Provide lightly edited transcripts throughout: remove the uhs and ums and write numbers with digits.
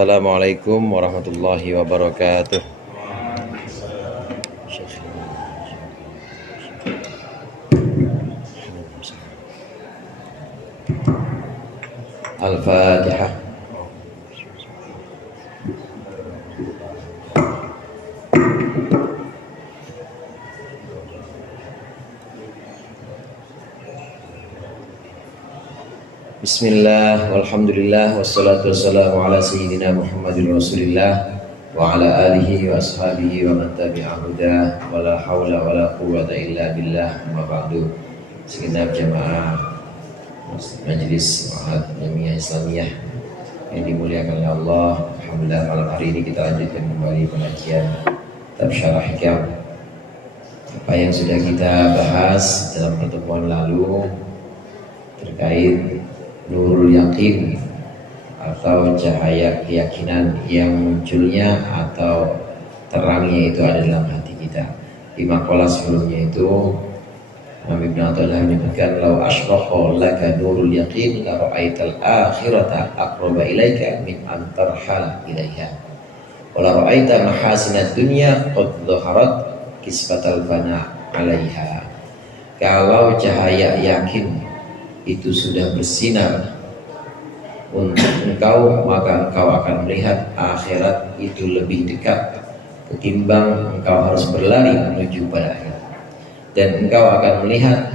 Assalamualaikum warahmatullahi wabarakatuh. Al-Fatihah. Bismillah, walhamdulillah, wassalatu wassalamu ala sayyidina Muhammadin Rasulillah wa ala alihi wa ashabihi wa man tabi'a hudah wa la hawla wa la quwwata illa billah amma ba'du. Segenap jamaah Majelis Ma'had Jamiah Islamiyah yang dimuliakan oleh Allah, alhamdulillah malam hari ini kita lanjutkan kembali pengajian kitab Syarah Hikam. Apa yang sudah kita bahas dalam pertemuan lalu terkait nurul yakin atau cahaya keyakinan yang munculnya atau terangnya itu ada dalam hati kita. Di makalah sebelumnya itu Imam Ibn Athaillah menyebutkan lau asyraqo laka nurul yakin la ra'aital akhirata aqraba ilaika min an tarhala ilaiha wa la ra'aita mahasinad dunya qad dhaharat kisbatal fana 'alaiha. Kalau cahaya yakin itu sudah bersinar untuk engkau, maka engkau akan melihat akhirat itu lebih dekat ketimbang engkau harus berlari menuju pada akhirat. Dan engkau akan melihat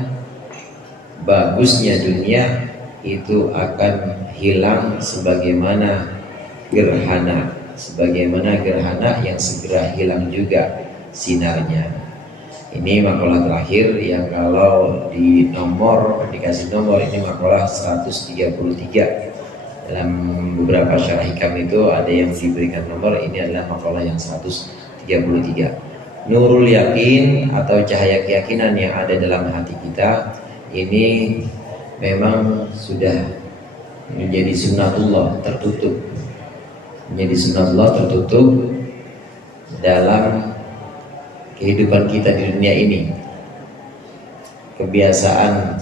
bagusnya dunia itu akan hilang sebagaimana gerhana yang segera hilang juga sinarnya. Ini makalah terakhir yang kalau dikasih nomor ini makalah 133. Dalam beberapa syarah hikam itu ada yang diberikan nomor, ini adalah makalah yang 133. Nurul yakin atau cahaya keyakinan yang ada dalam hati kita ini memang sudah menjadi sunnatullah tertutup. Menjadi sunnatullah tertutup dalam kehidupan kita di dunia ini. Kebiasaan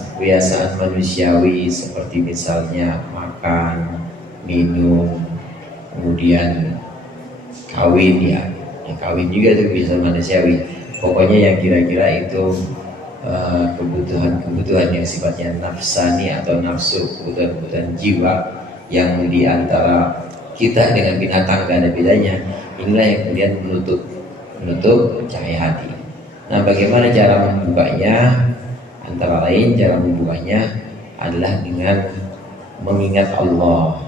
manusiawi seperti misalnya makan, minum, kemudian kawin kawin juga itu kebiasaan manusiawi. Pokoknya yang kira-kira itu kebutuhan yang sifatnya nafsani atau nafsu, kebutuhan jiwa yang diantara kita dengan binatang gak ada bedanya. Inilah yang kemudian menutup cahaya hati. Nah, bagaimana cara membukanya? Antara lain cara membukanya adalah dengan mengingat Allah,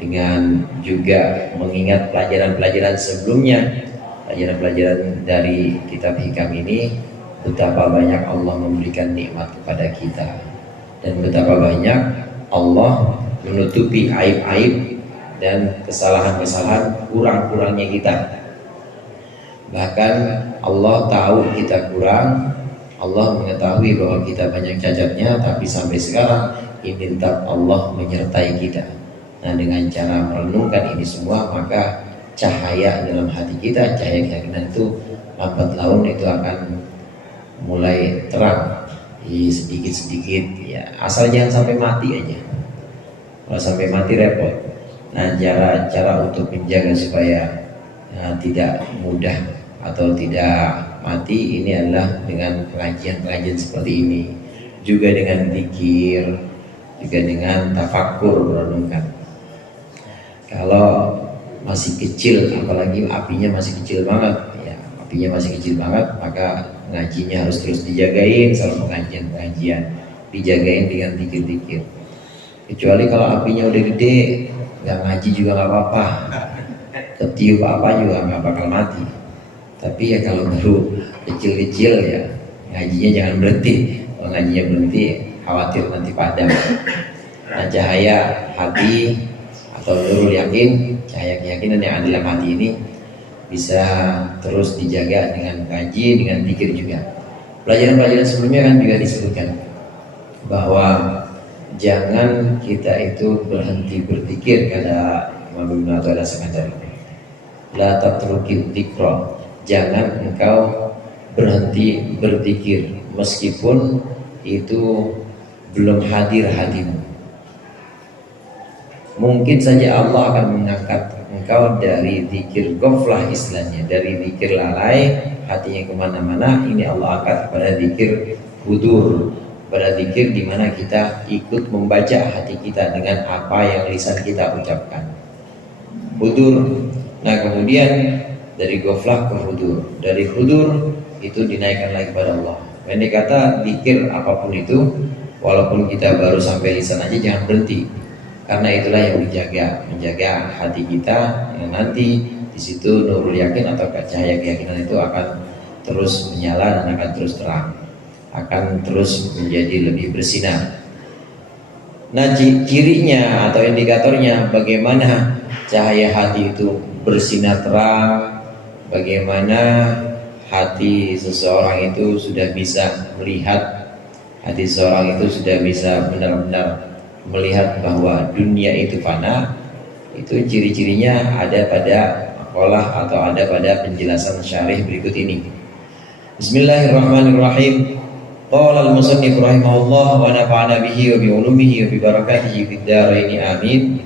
dengan juga mengingat pelajaran-pelajaran sebelumnya, pelajaran-pelajaran dari kitab hikam ini, betapa banyak Allah memberikan nikmat kepada kita dan betapa banyak Allah menutupi aib-aib dan kesalahan-kesalahan kurang-kurangnya kita. Bahkan Allah tahu kita kurang, Allah mengetahui bahwa kita banyak cacatnya, tapi sampai sekarang ini tetap Allah menyertai kita. Nah, dengan cara merenungkan ini semua, maka cahaya dalam hati kita, cahaya keyakinan itu lambat laun itu akan mulai terang sedikit-sedikit ya, asal jangan sampai mati aja. Kalau sampai mati repot. Nah, cara untuk menjaga supaya tidak mudah atau tidak mati ini adalah dengan pengajian seperti ini, juga dengan zikir, juga dengan tafakur, merenungkan. Kalau masih kecil, apalagi apinya masih kecil banget ya, maka ngajinya harus terus dijagain, selalu pengajian dijagain dengan zikir-zikir. Kecuali kalau apinya udah gede, nggak ngaji juga nggak apa-apa, ketiup apa juga nggak bakal mati. Tapi ya kalau baru kecil-kecil ya ngajinya jangan berhenti. Kalau ngajinya berhenti khawatir nanti padam. Nah, cahaya hati atau nurul yakin, cahaya keyakinan yang ada dalam hati ini bisa terus dijaga dengan ngaji, dengan zikir juga. Pelajaran-pelajaran sebelumnya kan juga disebutkan bahwa jangan kita itu berhenti berzikir, kata Imam Ibn Athaillah sekadar. La tatrukid dzikra, jangan engkau berhenti berzikir meskipun itu belum hadir hatimu. mungkin saja Allah akan mengangkat engkau dari zikir ghaflah istilahnya, dari zikir lalai hatinya kemana-mana. Ini Allah angkat pada zikir hudur, pada zikir di mana kita ikut membaca hati kita dengan apa yang lisan kita ucapkan. Hudur. Nah kemudian dari ghaflah ke hudur, dari hudur itu dinaikkan lagi kepada Allah. Pendek kata, zikir apapun itu, walaupun kita baru sampai lisan aja jangan berhenti, karena itulah yang menjaga hati kita, yang nanti di situ nurul yakin atau cahaya keyakinan itu akan terus menyala dan akan terus terang, akan terus menjadi lebih bersinar. Nah cirinya atau indikatornya bagaimana cahaya hati itu bersinar terang, bagaimana hati seseorang itu sudah bisa melihat, hati seseorang itu sudah bisa benar-benar melihat bahwa dunia itu fana. Itu ciri-cirinya ada pada maqalah atau ada pada penjelasan syarih berikut ini. Bismillahirrahmanirrahim. Qala al-musannif rahimahullah wa nafa'ana bihi wa bi ulumihi wa bi barakatihi fid dharain amin.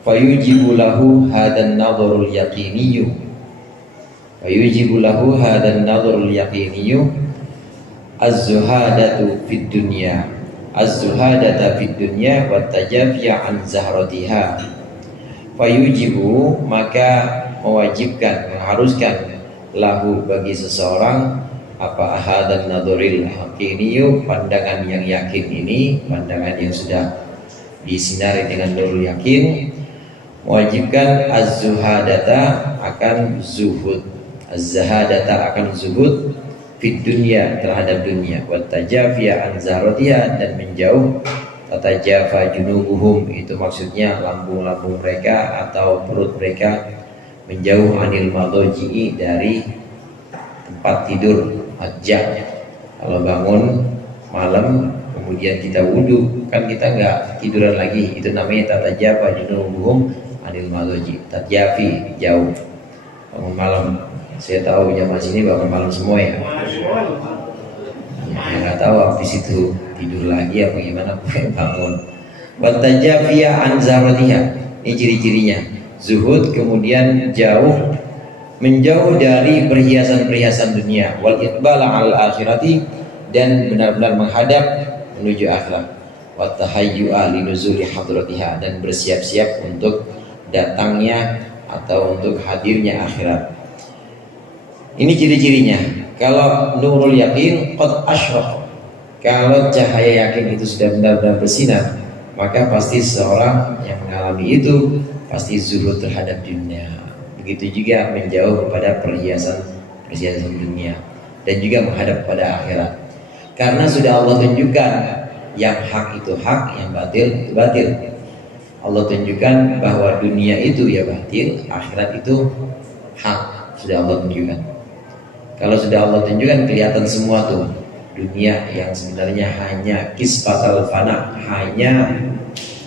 Fayujibu lahu hadan nadharul yaqiniyyu. Fayujibu lahu hadan nadharul yaqiniyyu az-zuhadatu fid dunya. Az-zuhadata fid dunya wa tajafiya an zahratiha. Fayujibu, maka mewajibkan, mengharuskan, lahu bagi seseorang apa hadan nadharil yaqiniyyu, pandangan yang yakin ini, pandangan yang sudah disinari dengan nurul yakin, mewajibkan az-zuhadata akan zuhud, az-zahadata akan zuhud fid dunya terhadap dunia, wa tajafiya an zahratiha, dan menjauh, tatajafa junubuhum itu maksudnya lambung-lambung mereka atau perut mereka menjauh, anil madhoji'i dari tempat tidur, ajak. Kalau bangun malam kemudian kita wudhu, kan kita nggak tiduran lagi, itu namanya tatajafa junubuhum anil madhoji, tatjafi, jauh. Bangun malam, saya tahu jamaah sini bangun malam semua ya. Ya nggak tahu habis itu tidur lagi apa gimana, bangun. Watajafiya an zahratiha, ini ciri-cirinya. Zuhud, kemudian jauh, menjauh dari perhiasan-perhiasan dunia. Wal iqbala al akhirati, dan benar-benar menghadap menuju akhirat. Wa tahayyu'a linuzuli hadratiha, dan bersiap-siap untuk datangnya atau untuk hadirnya akhirat. Ini ciri-cirinya. Kalau nurul yakin qad asyraq, kalau cahaya yakin itu sudah benar-benar bersinar, maka pasti seseorang yang mengalami itu pasti zuhud terhadap dunia. Begitu juga menjauh kepada perhiasan dunia, dan juga menghadap pada akhirat. Karena sudah Allah tunjukkan yang hak itu hak, yang batil itu batil. Allah tunjukkan bahwa dunia itu ya batil, akhirat itu hak, sudah Allah tunjukkan. Kalau sudah Allah tunjukkan, kelihatan semua tuh. Dunia yang sebenarnya hanya kisfatal fana, hanya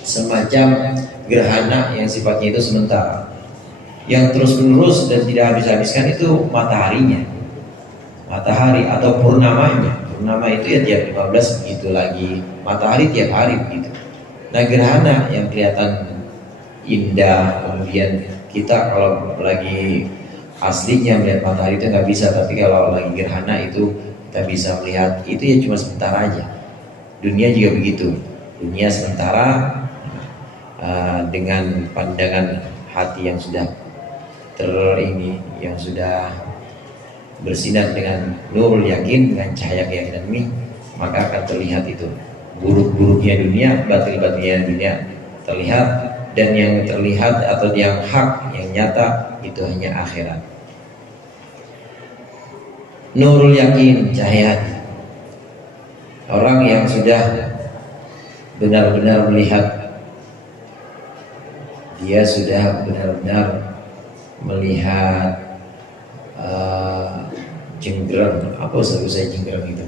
semacam gerhana yang sifatnya itu sementara. Yang terus menerus dan tidak habis-habiskan itu mataharinya, matahari atau purnamanya. Purnama itu ya tiap 15 begitu lagi, matahari tiap hari begitu. Nah gerhana yang kelihatan indah, kemudian kita kalau lagi aslinya melihat matahari itu nggak bisa, tapi kalau lagi gerhana itu kita bisa melihat, itu ya cuma sementara aja. Dunia juga begitu, dunia sementara, dengan pandangan hati yang sudah yang sudah bersinar dengan nurul yakin, dengan cahaya keyakinan ini, maka akan terlihat itu buruk-buruknya dunia, batil-batilnya dunia terlihat, dan yang terlihat atau yang hak, yang nyata itu hanya akhirat. Nurul yakin, cahaya hati. Orang yang sudah benar-benar melihat, dia sudah benar-benar melihat jenggrang, apa usah jenggrang itu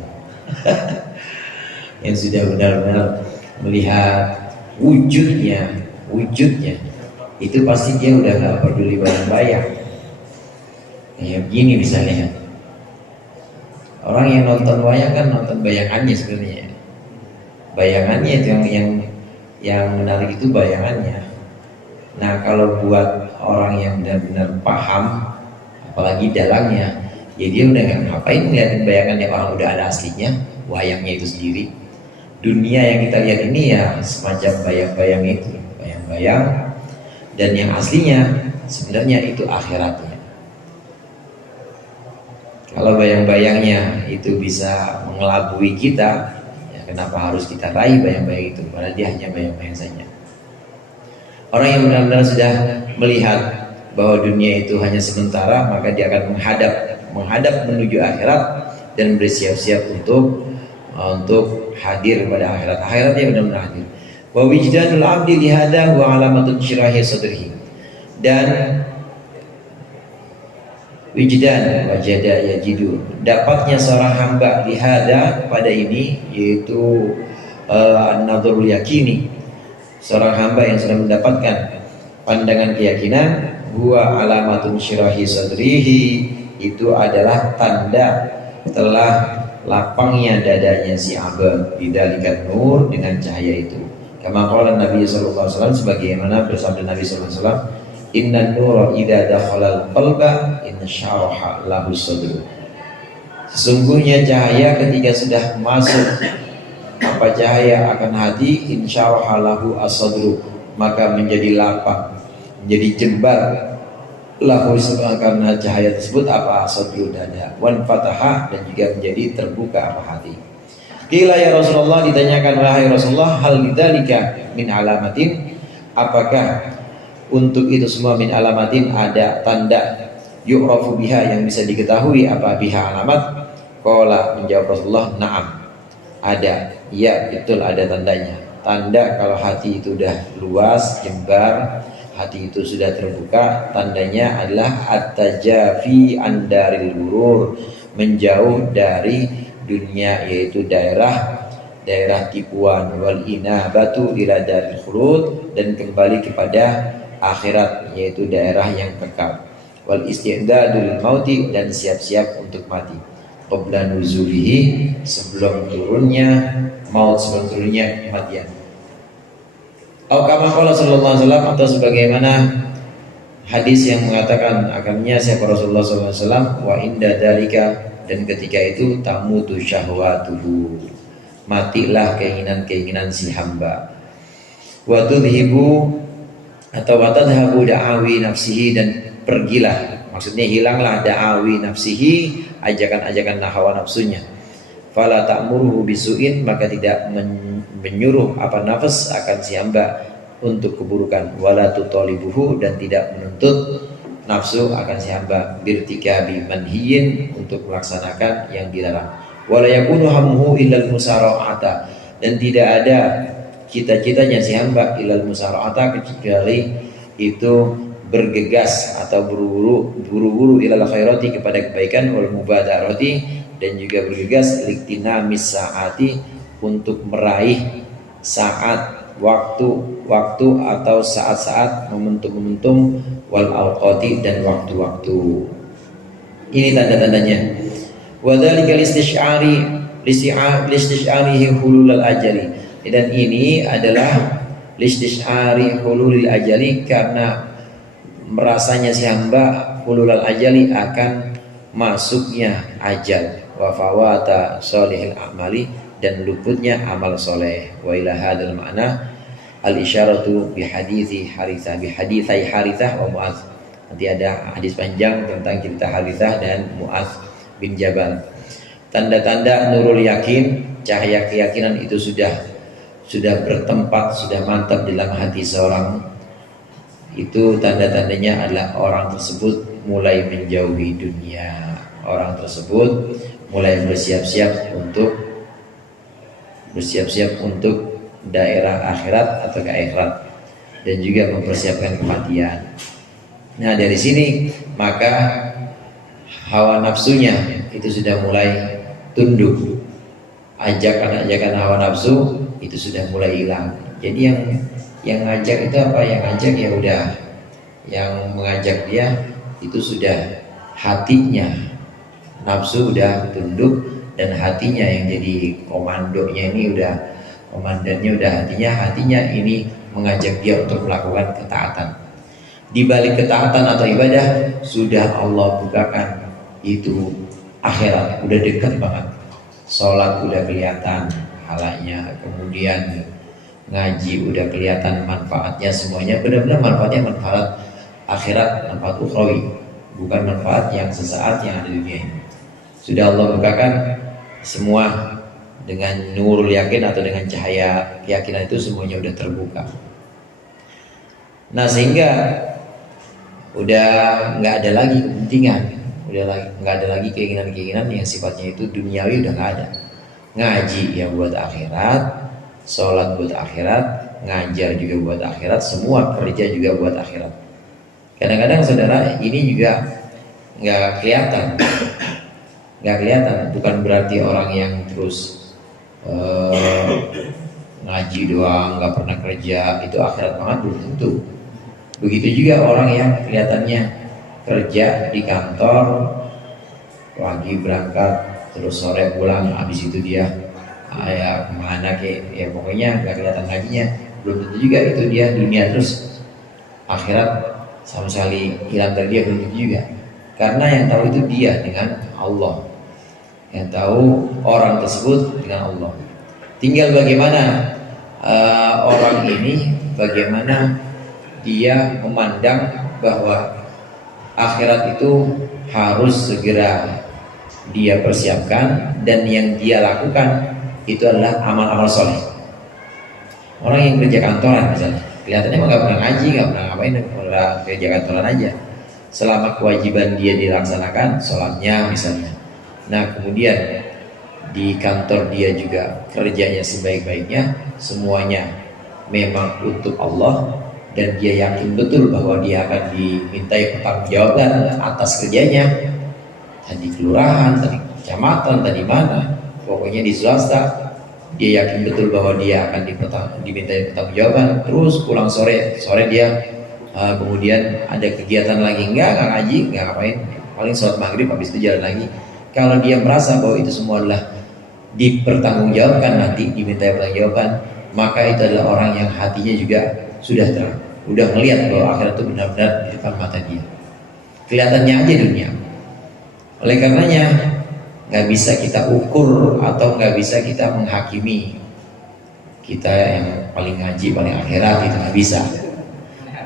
yang sudah benar-benar melihat wujudnya, itu pasti dia udah gak peduli bayang-bayang. Kayak begini misalnya, orang yang nonton wayang kan nonton bayangannya sebenarnya. Bayangannya itu yang menarik itu bayangannya. Nah kalau buat orang yang benar-benar paham, apalagi dalangnya, ya dia udah nggak ngapain ngeliatin bayangan yang orang udah ada aslinya, wayangnya itu sendiri. Dunia yang kita lihat ini ya semacam bayang-bayang itu, bayang-bayang, dan yang aslinya sebenarnya itu akhiratnya. Kalau bayang-bayangnya itu bisa mengelabui kita, ya kenapa harus kita raih bayang-bayang itu? Padahal dia hanya bayang-bayang saja. Orang yang benar-benar sudah melihat bahwa dunia itu hanya sementara, maka dia akan menghadap menuju akhirat dan bersiap-siap untuk hadir pada akhirat. Akhirat dia benar-benar hadir. Wa wijdanul abdi lihada wa alamatun syirahi sadrihi. Dan wijdan wajada yajidu, dapatnya seorang hamba lihada pada ini, yaitu an-nadhrul yakini, seorang hamba yang sudah mendapatkan pandangan keyakinan, huwa alamatun syirahi sadrihi, itu adalah tanda telah lapangnya dadanya si hamba bidzalikan nur, dengan cahaya itu. Kama qala Nabi sallallahu alaihi wasallam, sebagaimana bersabda Nabi sallallahu alaihi wasallam, innan nura idza dakhala al-qalba insyaraha lahu sadru. Sesungguhnya cahaya ketika sudah masuk cahaya akan hati, insyaraha lahu as-sadru, maka menjadi lapang, menjadi jembar, lahu karena cahaya tersebut apa? Sadru, dada, wan fataha, dan juga menjadi terbuka apa? Hati. Qila ya Rasulullah, ditanyakan wahai Rasulullah, hal lidzalika min alamatin, apakah untuk itu semua min alamatin ada tanda yu'rafu biha yang bisa diketahui apa biha alamat? Qala, menjawab Rasulullah, na'am, ada, ya betul ada tandanya. Tanda kalau hati itu sudah luas, jembar, hati itu sudah terbuka, tandanya adalah at-tajafi andaril gurur, menjauh dari dunia, yaitu daerah tipuan, wal inabatu ila daril khulud, dan kembali kepada akhirat, yaitu daerah yang kekal, wal isti'dadul mauti, dan siap-siap untuk mati, qabla nuzulihi, sebelum turunnya maut, sebelum turunnya kematian. Atau kama qala sallallahu alaihi wasallam, atau sebagaimana hadis yang mengatakan akannya siapa Rasulullah sallallahu alaihi wasallam, wa inda dalika, dan ketika itu tamutu syahwatuhu, matilah keinginan-keinginan si hamba, wa tudhibu, atau wa tadhabu da'awi nafsihi, dan pergilah, maksudnya hilanglah da'awi nafsihi, ajakan-ajakan hawa nafsunya. Fala ta'muruhu bisu'in, maka tidak menyuruh apa nafas akan si hamba untuk keburukan. Wala tutalibuhu, dan tidak menuntut nafsu akan si hamba birtikabi manhiyin, untuk melaksanakan yang dilarang. Wala yakunu hammuhu illal musara'ata, dan tidak ada cita-citanya si hamba illal musara'ata, kecuali itu bergegas atau buru-buru ilal khairati, kepada kebaikan, wal mubadarati, dan juga bergegas liktinamis saati, untuk meraih saat, waktu atau saat-saat, momentum-momentum, wal awqati, dan waktu-waktu. Ini tanda-tandanya. Wa dzalika listisyarihi hululal ajali, dan ini adalah listisyari hululil ajali, karena merasanya si hamba hululal ajali, akan masuknya ajal, wa fawata sholihil amali, dan luputnya amal soleh. Wa ila hadzal ma'na al isyaratu bi hadithi Haritsah, bi haditsai Haritsah wa Mu'adz. Nanti ada hadis panjang tentang cerita Haritsah dan Mu'adz bin Jabal. Tanda-tanda nurul yakin, cahaya keyakinan itu sudah bertempat, sudah mantap dalam hati seorang. Itu tanda-tandanya adalah orang tersebut mulai menjauhi dunia, orang tersebut mulai bersiap-siap untuk daerah akhirat atau ke akhirat, dan juga mempersiapkan kematian. Nah dari sini maka hawa nafsunya itu sudah mulai tunduk, ajakan-ajakan hawa nafsu itu sudah mulai hilang. Jadi yang ngajak itu apa? Yang ngajak ya udah, yang mengajak dia itu sudah hatinya, nafsu udah tunduk, dan hatinya yang jadi komandonya ini komandannya udah hatinya ini mengajak dia untuk melakukan ketaatan. Di balik ketaatan atau ibadah sudah Allah bukakan itu akhirat, udah dekat banget. Sholat udah kelihatan halanya, kemudian ngaji udah kelihatan manfaatnya, semuanya benar-benar manfaatnya manfaat akhirat, manfaat ukhrawi, bukan manfaat yang sesaat yang ada di dunia ini. Sudah Allah bukakan semua dengan nurul yakin atau dengan cahaya keyakinan, itu semuanya udah terbuka. Nah, sehingga udah nggak ada lagi kepentingan, nggak ada lagi keinginan-keinginan yang sifatnya itu duniawi, udah nggak ada. Ngaji ya buat akhirat, sholat buat akhirat, ngajar juga buat akhirat, semua kerja juga buat akhirat. Kadang-kadang saudara ini juga nggak kelihatan, bukan berarti orang yang terus ngaji doang nggak pernah kerja itu akhirat banget, belum tentu. Begitu juga orang yang kelihatannya kerja di kantor, pagi berangkat terus sore pulang, habis itu dia ya kemana ya pokoknya nggak kelihatan ngajinya, belum tentu juga itu dia dunia terus, akhirat sama sekali hilang dari dia, belum tentu juga. Karena yang tahu itu dia dengan Allah, yang tahu orang tersebut dengan Allah. Tinggal bagaimana orang ini, bagaimana dia memandang bahwa akhirat itu harus segera dia persiapkan, dan yang dia lakukan itu adalah amal-amal soleh. Orang yang kerja kantoran misalnya, kelihatannya emang gak pernah ngaji, gak pernah ngapain, pernah kerja kantoran aja. Selama kewajiban dia dilaksanakan, sholatnya misalnya. Nah kemudian di kantor dia juga kerjanya sebaik-baiknya, semuanya memang untuk Allah, dan dia yakin betul bahwa dia akan dimintai pertanggungjawaban atas kerjanya, tadi kelurahan, tadi kecamatan, tadi mana, pokoknya di swasta. Dia yakin betul bahwa dia akan dimintai pertanggungjawaban. Terus pulang sore dia kemudian ada kegiatan lagi, enggak ngaji, enggak ngapain, paling sholat maghrib habis itu jalan lagi. Kalau dia merasa bahwa itu semua adalah dipertanggungjawabkan, nanti dimintai pertanggungjawaban, maka itu adalah orang yang hatinya juga sudah terang, udah melihat bahwa akhirat itu benar-benar di depan mata dia. Kelihatannya aja dunia. Oleh karenanya nggak bisa kita ukur atau nggak bisa kita menghakimi kita yang paling ngaji, paling akhirat, itu nggak bisa.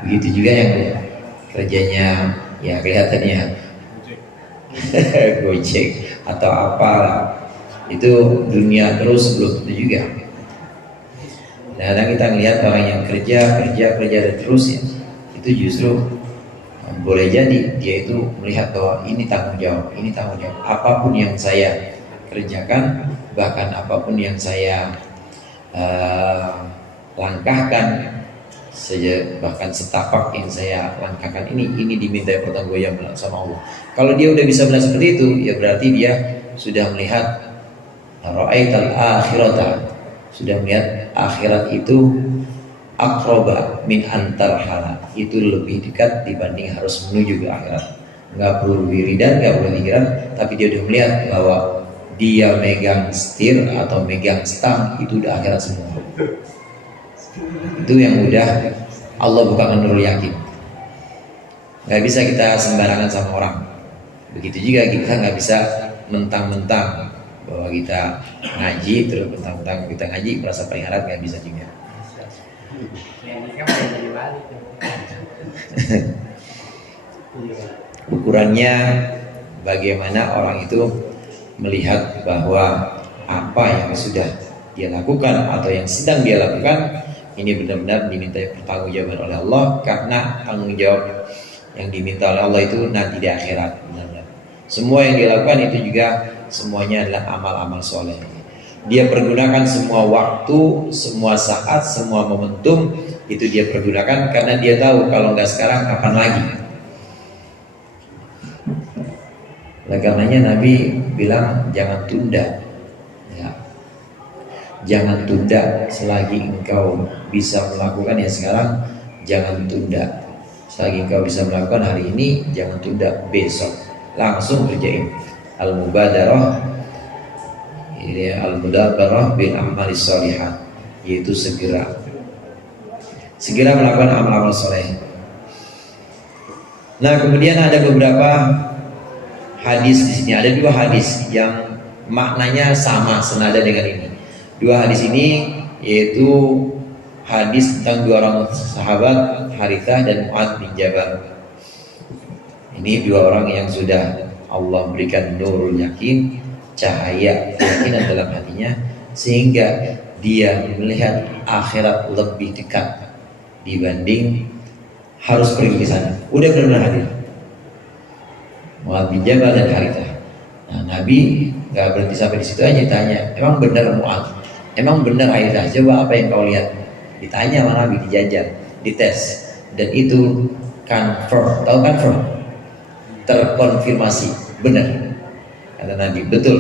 Begitu juga yang kerjanya ya kelihatannya gojek atau apalah, itu dunia terus, belum tentu juga. Kadang kita melihat orang yang kerja terus ya, itu justru boleh jadi dia itu melihat bahwa ini tanggung jawab, apapun yang saya kerjakan, bahkan apapun yang saya langkahkan, bahkan setapak yang saya langkahkan ini dimintai pertanggungjawaban sama Allah. Kalau dia udah bisa melihat seperti itu, ya berarti dia sudah melihat ra'aital akhirata, sudah melihat akhirat itu aqraba min antarhala, itu lebih dekat dibanding harus menuju ke akhirat. Nggak perlu wiridan, nggak perlu pikiran, tapi dia udah melihat bahwa dia megang setir atau megang stang, itu udah akhirat semua. Itu yang udah Allah bukakan nurul yakin. Nggak bisa kita sembarangan sama orang. Begitu juga kita nggak bisa mentang-mentang bahwa kita ngaji terus mentang-mentang kita ngaji merasa paling harap, nggak bisa juga. Ukurannya bagaimana orang itu melihat bahwa apa yang sudah dia lakukan atau yang sedang dia lakukan ini benar-benar dimintai pertanggungjawaban oleh Allah, karena tanggung jawab yang diminta oleh Allah itu nanti di akhirat. Benar-benar semua yang dia lakukan itu juga semuanya adalah amal-amal soleh. Dia pergunakan semua waktu, semua saat, semua momentum itu dia pergunakan, karena dia tahu kalau nggak sekarang kapan lagi. Oleh karenanya Nabi bilang jangan tunda, ya. Jangan tunda selagi engkau bisa melakukan ya sekarang, jangan tunda. Selagi engkau bisa melakukan hari ini, jangan tunda besok, langsung kerjain. Al-mubadarah bil amali sholihat, yaitu segera melakukan amal-amal soleh. Nah, kemudian ada beberapa hadis di sini. Ada dua hadis yang maknanya sama, senada dengan ini. Dua hadis ini yaitu hadis tentang dua orang sahabat, Harithah dan Mu'adz bin Jabal. Ini dua orang yang sudah Allah berikan nurul yakin, cahaya keyakinan dalam hatinya, sehingga dia melihat akhirat lebih dekat dibanding harus pergi ke sana. Udah benar-benar hadir. Mu'adz bin Jabal dan Harithah. Nah, Nabi nggak berhenti sampai di situ aja, tanya, emang benar Mu'adz? Emang benar Harithah? Coba apa yang kau lihat? Ditanya sama Nabi, dijajar, dites, dan itu confirm. Tahu confirm? Terkonfirmasi, benar. Kata Nabi, betul.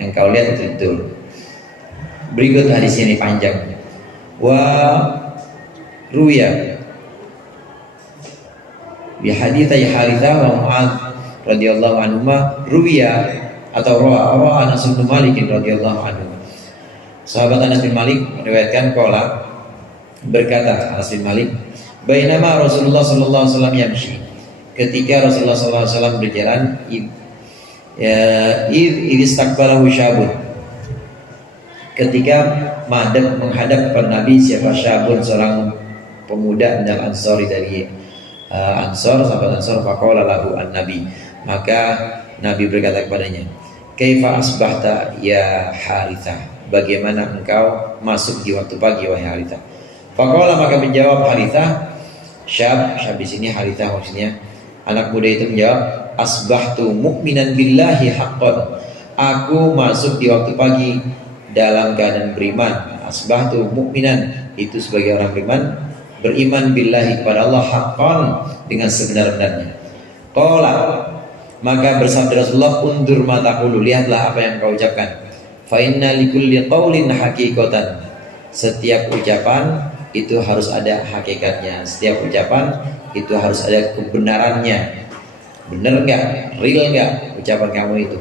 Yang kau lihat itu betul. Berikut hadis ini panjang. Wa ruya bi haditsai Harithah wa Mu'adz radhiyallahu anhuma ruya atau rawa Anas bin Malik radhiyallahu anhu. Sahabat Anas bin Malik meriwayatkan qala, berkata Anas bin Malik, bainama Rasulullah sallallahu alaihi wasallam yamshi, ketika Rasulullah sallallahu alaihi wasallam berjalan, idistaqbalahu syabun, ketika menghadap kepada Nabi siapa syabun, seorang pemuda minal ansori, dari Ansor, sahabat Ansor, faqala lahu an-nabi, maka Nabi berkata kepadanya, kaifa asbahta ya Harithah, bagaimana engkau masuk di waktu pagi wahai Harithah? Faqala, maka menjawab Harithah, syab di sini Harithah maksudnya anak muda itu menjawab, asbahtu mu'minan billahi haqqan, aku masuk di waktu pagi dalam keadaan beriman. Asbahtu mu'minan itu sebagai orang beriman billahi kepada Allah, haqqan dengan sebenar-benarnya. Qala, maka bersabda Rasulullah, undur ma taqulu, lihatlah apa yang kau ucapkan. Fa inna likulli qaulin haqiqatan, setiap ucapan itu harus ada hakikatnya, setiap ucapan itu harus ada kebenarannya. Benar enggak? Real enggak ucapan kamu itu?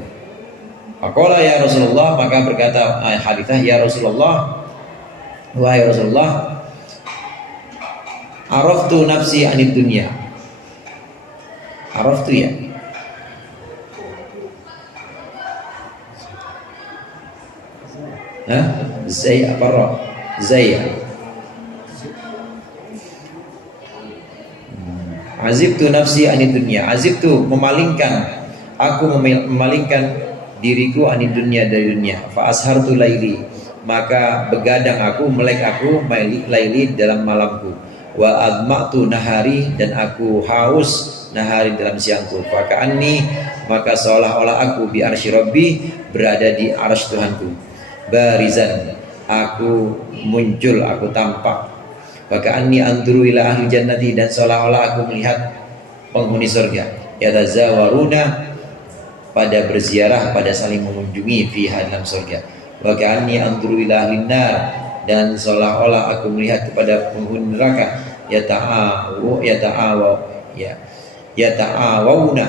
Faqala ya Rasulullah, maka berkata Harithah, ya Rasulullah, wahai Rasulullah, araftu nafsi anid dunya. Araftu ya, Zai apa roh? Zai ya. Azibtu nafsi anid dunya. Azibtu memalingkan, aku memalingkan diriku anid dunya, dari dunia. Fa ashartu laili, maka begadang aku, melek aku, laili dalam malamku. Wa adma'tu nahari, dan aku haus nahari dalam siangku. Fa ka'anni, maka seolah-olah aku bi arsy rabbi, berada di arsy Tuhanku. Barizan, aku muncul, aku tampak. Maka anni anduru ila ahli jannati, dan seolah-olah aku melihat penghuni surga. Yatazawaruna, pada berziarah, pada saling mengunjungi, fiha, dalam surga. Maka anni anduru ila ahli nar, dan seolah-olah aku melihat kepada penghuni neraka. Yata'awuna,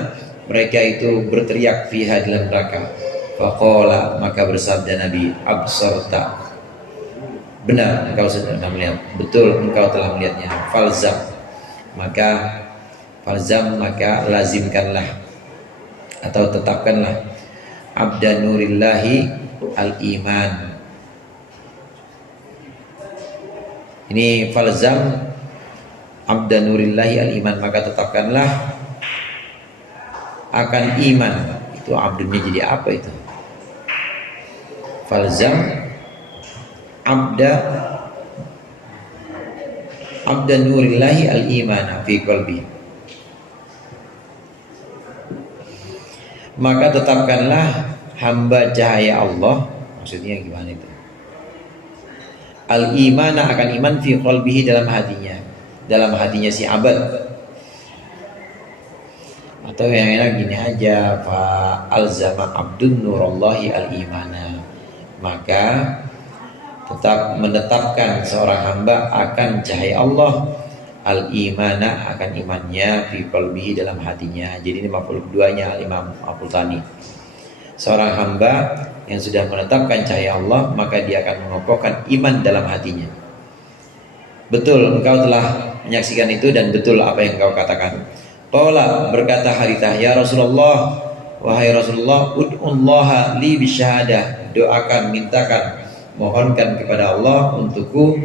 mereka itu berteriak, fiha, dalam neraka. Faqala, maka bersabda Nabi, absarta, benar engkau sudah melihat, betul engkau telah melihatnya. Falzam, maka lazimkanlah atau tetapkanlah abdan nurillahi al-iman. Ini falzam abdan nurillahi al-iman, maka tetapkanlah akan iman. Itu abdunnya jadi apa itu? Falzam abda nurillahi al-imana fi qalbi, maka tetapkanlah hamba cahaya Allah. Maksudnya gimana itu? Al-imana, akan iman, fi qalbihi, dalam hatinya si abad. Atau yang enak gini aja, fa alzama abdun nurallahi al-imana, maka tetap menetapkan seorang hamba akan cahaya Allah, al-imana, akan imannya, fi qalbihi, dalam hatinya. Jadi ini maf'ul keduanya Imam Al-Qurtubi. Seorang hamba yang sudah menetapkan cahaya Allah, maka dia akan mengokohkan iman dalam hatinya. Betul engkau telah menyaksikan itu, dan betul apa yang engkau katakan. Qala, berkata Harithah, ya Rasulullah, wahai Rasulullah, ud'ullaha li bisyahadah, doakan, mintakan, mohonkan kepada Allah untukku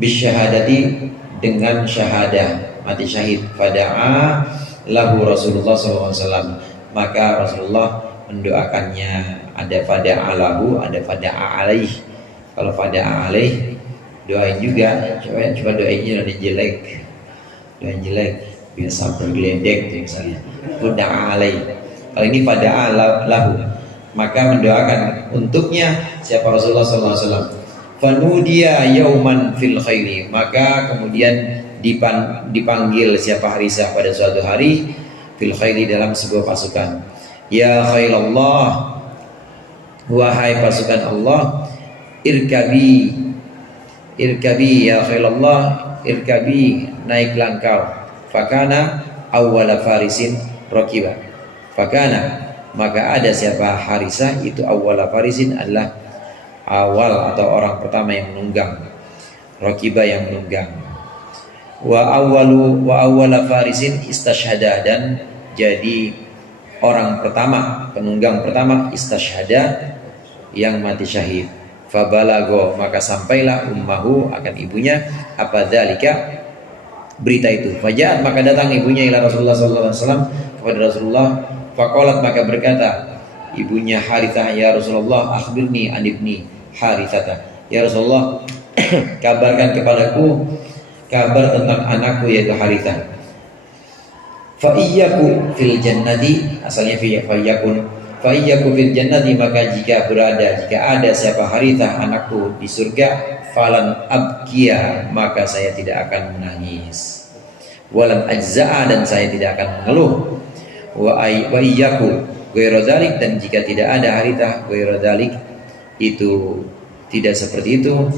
bisyahadati, dengan syahadah, mati syahid. Fada'a lahu Rasulullah SAW, maka Rasulullah mendoakannya. Ada fada'a lahu, ada fada'a alaih. Kalau fada'a alaih doain juga, coba doainnya ada jelek, doain jelek biasa bergeledek misalnya, fada'a alaih. Kalau ini fada'a lahu, maka mendoakan untuknya siapa? Rasulullah SAW. Fanudia yauman fil khairi, maka kemudian dipanggil siapa Harisah pada suatu hari fil khairi, dalam sebuah pasukan. Ya khailallah, wahai pasukan Allah, irkabi ya khailallah, irkabi, naiklah engkau. Fakana awwala farisin rakiba, fakana, maka ada siapa Harisah itu awwala farisin, adalah awal atau orang pertama yang menunggang, rakiba yang menunggang. Wa awwala farisin istashhada, dan jadi orang pertama, penunggang pertama, istashhada, yang mati syahid. Fabalago, maka sampailah ummahu, akan ibunya, apa dzalika, berita itu. Faja'at, maka datang ibunya ila Rasulullah SAW, kepada Rasulullah. Faqalat, maka berkata ibunya Harithah, ya Rasulullah, akhbirni an ibni Harithah, ya Rasulullah, kabarkan kepadaku kabar tentang anakku yaitu Harithah. Fa iyyaku fil jannati, asalnya fa iyyaku fil jannati, maka jika ada siapa Harithah anakku di surga, falan abkiya, maka saya tidak akan menangis, walan ajza'a, dan saya tidak akan mengeluh, wa iyyaku ghairu dzalik, dan jika tidak ada Harithah ghairu dzalik, itu tidak seperti itu,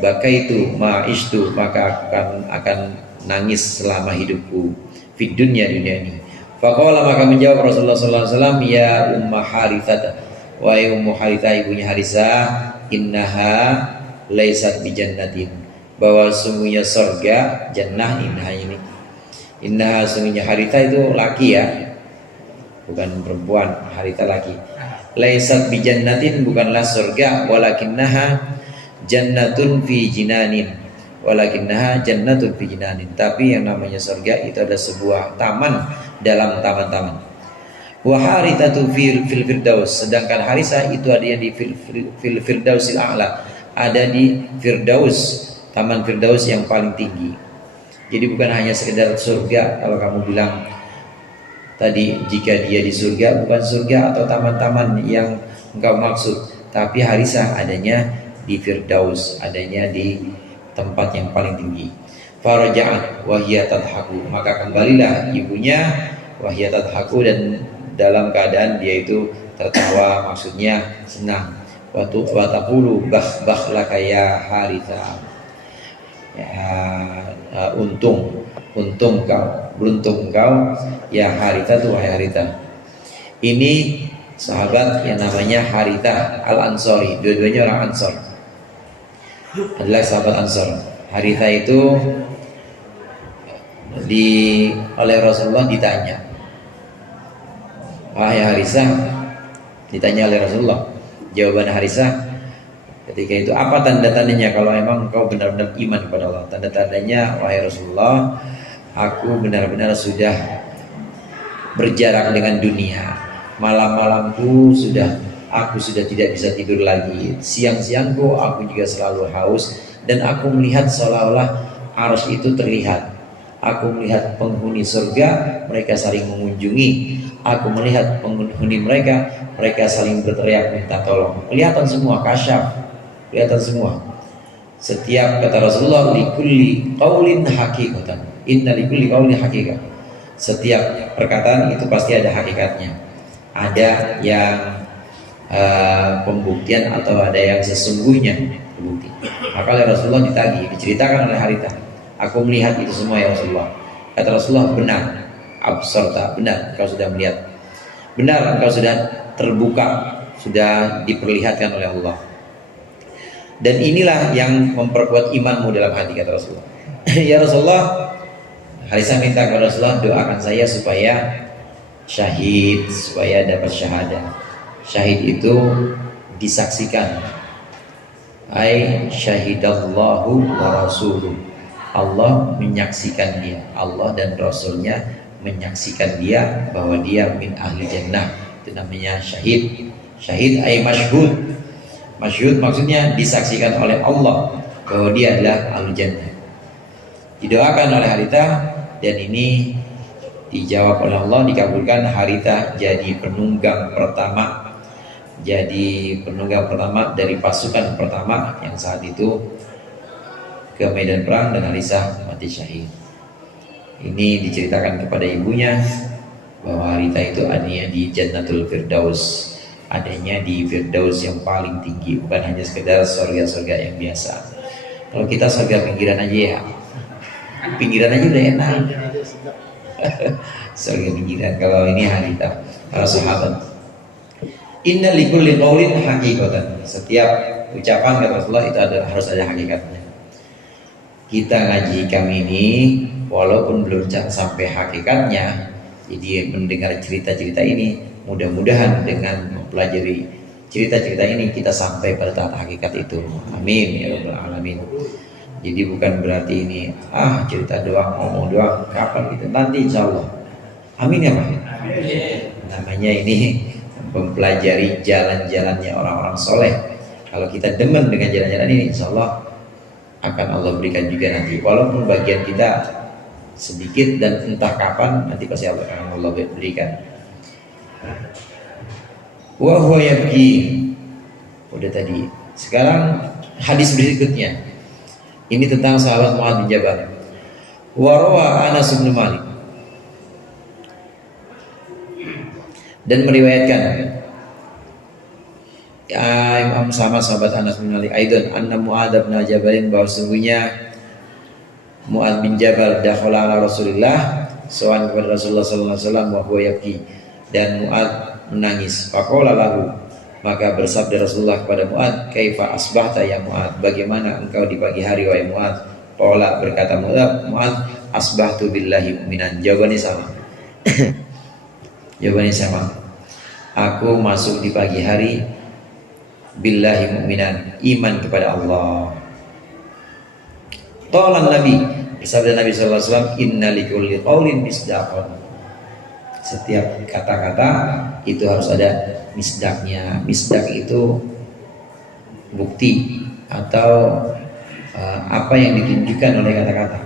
bakaitu ma'ishtu, maka akan nangis selama hidupku fid dunya ini. Faqala, maka menjawab Rasulullah SAW, ya Umma Harithah, wahai Ummu Harithah, ibunya Harisah, innaha laisat bi jannatin, bahwa sungguhnya surga, jannah, innaha sungguhnya Harithah itu laki ya, bukan perempuan, Harithah laki. Laisat bi jannatin, bukanlah surga, walakinnaha jannatun fi jinanin, tapi yang namanya surga itu adalah sebuah taman dalam taman-taman. Wa Harithatu fil firdaus, sedangkan Harisah itu ada yang di fil firdausil a'la, ada di firdaus, taman firdaus yang paling tinggi. Jadi bukan hanya sekedar surga. Kalau kamu bilang tadi jika dia di surga, bukan surga atau taman-taman yang engkau maksud, tapi Harisah adanya di firdaus, adanya di tempat yang paling tinggi. Faraja'at wa hiya tadhaku, maka kembalilah ibunya wa hiya tadhaku, dan dalam keadaan dia itu tertawa, maksudnya senang. Wa taqulu bah laka ya Harithah, ya, untung kau, beruntung kau ya Harithah, tuh wahai Harithah. Ini sahabat yang namanya Harithah Al-Ansari, dua-duanya orang Ansor, adalah sahabat Ansor. Harithah itu oleh Rasulullah ditanya, wahai Harisah, ditanya oleh Rasulullah. Jawaban Harisah ketika itu, apa tanda-tandanya kalau memang engkau benar-benar iman kepada Allah? Tanda-tandanya, wahai Rasulullah, aku benar-benar sudah berjarak dengan dunia. Malam-malamku aku sudah tidak bisa tidur lagi. Siang-siangku aku juga selalu haus, dan aku melihat seolah-olah arsy itu terlihat. Aku melihat penghuni surga, mereka saling mengunjungi. Aku melihat penghuni mereka saling berteriak minta tolong. Kelihatan semua, kasyaf, kelihatan semua. Setiap kata Rasulullah, likulli qaulin haqiqatan, inna likulli qaulin haqiqah. Setiap perkataan itu pasti ada hakikatnya. Ada yang pembuktian atau ada yang sesungguhnya terbukti. Maka oleh Rasulullah diceritakan oleh Harithah, aku melihat itu semua ya Rasulullah. Kata Rasulullah, benar, absorta, benar, engkau sudah melihat, benar, engkau sudah terbuka, sudah diperlihatkan oleh Allah. Dan inilah yang memperkuat imanmu dalam hati, kata Rasulullah. Ya Rasulullah, Harisah minta kepada Rasulullah, doakan saya supaya syahid, supaya dapat syahadah. Syahid itu disaksikan, ai syahidallahu wa rasuluh, Allah menyaksikan dia, Allah dan Rasulnya menyaksikan dia bahwa dia min ahli jannah. Itu namanya syahid. Syahid ay masyhud. Masyhud maksudnya disaksikan oleh Allah bahwa dia adalah ahli jannah. Didoakan oleh Haritha, dan ini dijawab oleh Allah, dikabulkan. Haritha jadi penunggang pertama, jadi penunggang pertama dari pasukan pertama yang saat itu ke medan perang, dan Harisah mati syahid. Ini diceritakan kepada ibunya bahwa Haritha itu adanya di Jannatul Firdaus, adanya di Firdaus yang paling tinggi, bukan hanya sekedar surga-surga yang biasa. Kalau kita surga pinggiran aja ya, pinggiran aja udah enak. Surga pinggiran. Kalau ini Haritha, para sahabat. Inna likulli qaulin haqiqatan. Setiap ucapan kata Rasulullah itu harus ada hakikatnya. Kita ngaji kami ini walaupun belum sampai hakikatnya, jadi mendengar cerita-cerita ini, mudah-mudahan dengan mempelajari cerita-cerita ini kita sampai pada tahap hakikat itu. Amin ya rabbal alamin. Jadi bukan berarti ini cerita doang, ngomong doang, kapan gitu, nanti insyaallah. Amin ya Pak. Namanya ini mempelajari jalan-jalannya orang-orang soleh. Kalau kita demen dengan jalan-jalan ini, insya Allah akan Allah berikan juga nanti. Walaupun bagian kita sedikit dan entah kapan, nanti pasti akan Allah berikan. Wa huwa yabki. Udah tadi. Sekarang hadis berikutnya. Ini tentang sahabat Mu'adz bin Jabal. Wa rawa Anas bin Malik. Dan meriwayatkan Imam sama sahabat Anas bin Malik Aidon anna Mu'adz bin Jabal, bahwa sesungguhnya Mu'adz bin Jabal dakhala ala Rasulillah, sowan kepada Rasulullah sallallahu alaihi wasallam, wa huwa yabki, dan Mu'adz menangis. Faqala lahu, maka bersabda Rasulullah kepada Mu'adz, kaifa asbahta ya Mu'adz, bagaimana engkau di pagi hari wahai Mu'adz? Qala, berkata Mu'adz, asbahtu billahi mu'minan. Jawabannya sama. Jawabannya sama. Aku masuk di pagi hari billahi mu'minan, iman kepada Allah. Qala Nabi, bersabda Nabi sallallahu alaihi wasallam, inna likulli qaulin misdaqan. Setiap kata-kata itu harus ada misdaknya. Misdak itu bukti atau apa yang ditunjukkan oleh kata-kata.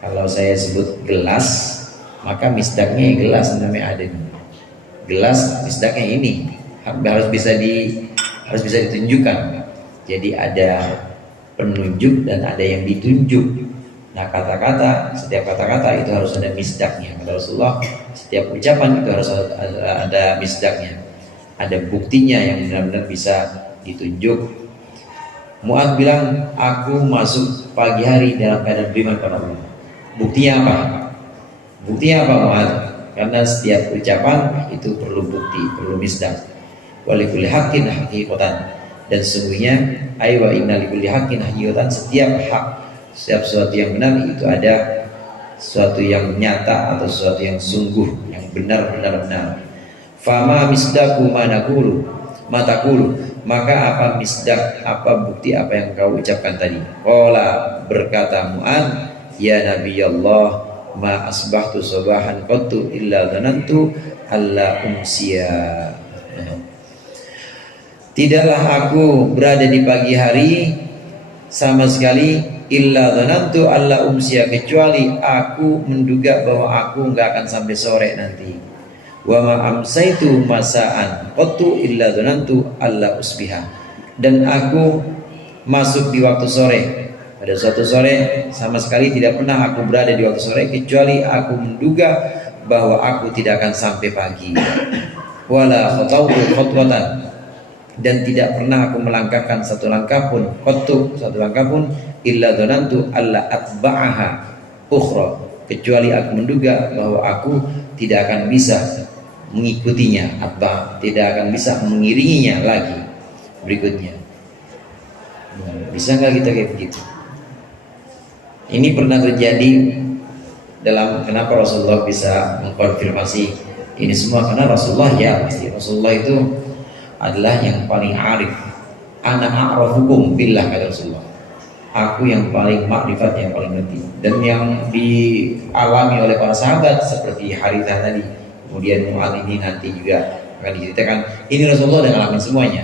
Kalau saya sebut gelas, maka misdaknya gelas, namanya ada gelas, misdaknya ini harus bisa ditunjukkan. Jadi ada penunjuk dan ada yang ditunjuk. Nah, kata-kata, setiap kata-kata itu harus ada misdaknya. Kata Rasulullah, setiap ucapan itu harus ada misdaknya, ada buktinya yang benar-benar bisa ditunjuk. Mu'adz bilang, aku masuk pagi hari dalam keadaan beriman kepada Allah. Buktinya apa? Buktinya apa Mu'adz? Karena setiap ucapan itu perlu bukti, perlu misdak. Walikulli haqqin haqiqatan, dan sesungguhnya aywa inna likulli haqqin haqiqatan, setiap hak, setiap sesuatu yang benar itu ada sesuatu yang nyata atau sesuatu yang sungguh, yang benar-benar. Fama misdaku manakulu matakulu, maka apa misdak, apa bukti apa yang kau ucapkan tadi? Qala, berkata Mu'adz, ya Nabi Allah, ma asbahtu sabahan qattu illa dhanantu alla umsiya. Tidaklah aku berada di pagi hari sama sekali illa dhanantu alla umsiya, kecuali aku menduga bahwa aku enggak akan sampai sore nanti. Wa ma amsaitu masaan qattu illa dhanantu alla usbiha, dan aku masuk di waktu sore. Pada suatu sore sama sekali tidak pernah aku berada di waktu sore kecuali aku menduga bahwa aku tidak akan sampai pagi. Wala khatautu khatwatan, dan tidak pernah aku melangkahkan satu langkah pun, satu langkah pun, illa dhanantu alla atba'aha ukhra, kecuali aku menduga bahwa aku tidak akan bisa mengikutinya, tidak akan bisa mengiringinya lagi berikutnya. Bisa nggak kita kayak begitu? Ini pernah terjadi dalam kenapa Rasulullah bisa mengkonfirmasi ini semua, karena Rasulullah ya pasti Rasulullah itu adalah yang paling arif. Ana a'rafukum billah, kata Rasulullah, aku yang paling makrifat, yang paling ngerti. Dan yang dialami oleh para sahabat seperti Harithah tadi, kemudian Mu'adz ini nanti juga akan diceritakan, ini Rasulullah udah ngalamin semuanya.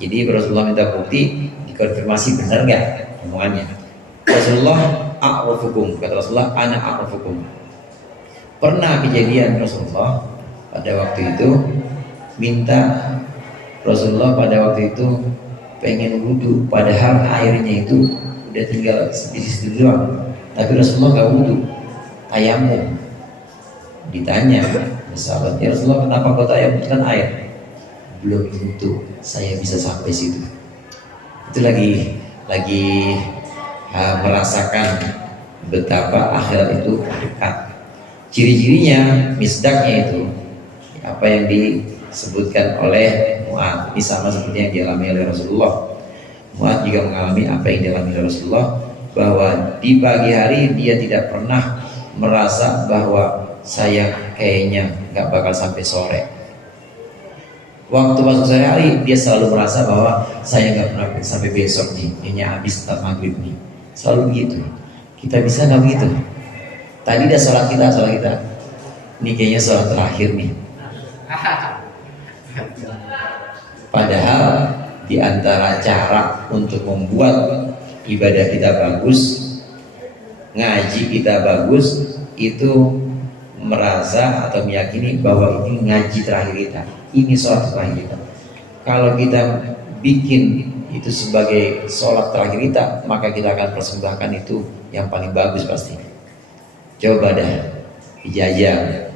Jadi Rasulullah minta bukti, dikonfirmasi benar nggak omongannya. Rasulullah a'rafukum, kata Rasulullah, ana a'rafukum. Pernah kejadian Rasulullah pada waktu itu minta, Rasulullah pada waktu itu pengen wudhu, padahal airnya itu udah tinggal sedikit doang, tapi Rasulullah nggak wudhu, tayamum. Ditanya sahabat, ya Rasulullah, kenapa kau tayamum? Kan air. Belum tentu saya bisa sampai situ. Itu lagi merasakan betapa akhirat itu dekat. Ciri-cirinya, misdaknya itu apa yang disebutkan oleh Mu'adz. Ini sama seperti yang dialami oleh Rasulullah. Mu'adz juga mengalami apa yang dialami oleh Rasulullah, bahwa di pagi hari dia tidak pernah merasa bahwa saya kayaknya nggak bakal sampai sore. Waktu masuk sore hari dia selalu merasa bahwa saya nggak pernah sampai besok nih, hanya habis tetap maghrib nih. Selalu begitu. Kita bisa nggak begitu? Tadi udah sholat kita, ini kayaknya sholat terakhir nih. Padahal di antara cara untuk membuat ibadah kita bagus, ngaji kita bagus, itu merasa atau meyakini bahwa ini ngaji terakhir kita, ini sholat terakhir kita. Kalau kita bikin itu sebagai sholat terakhir kita, maka kita akan persembahkan itu yang paling bagus pasti. Coba dah dijajal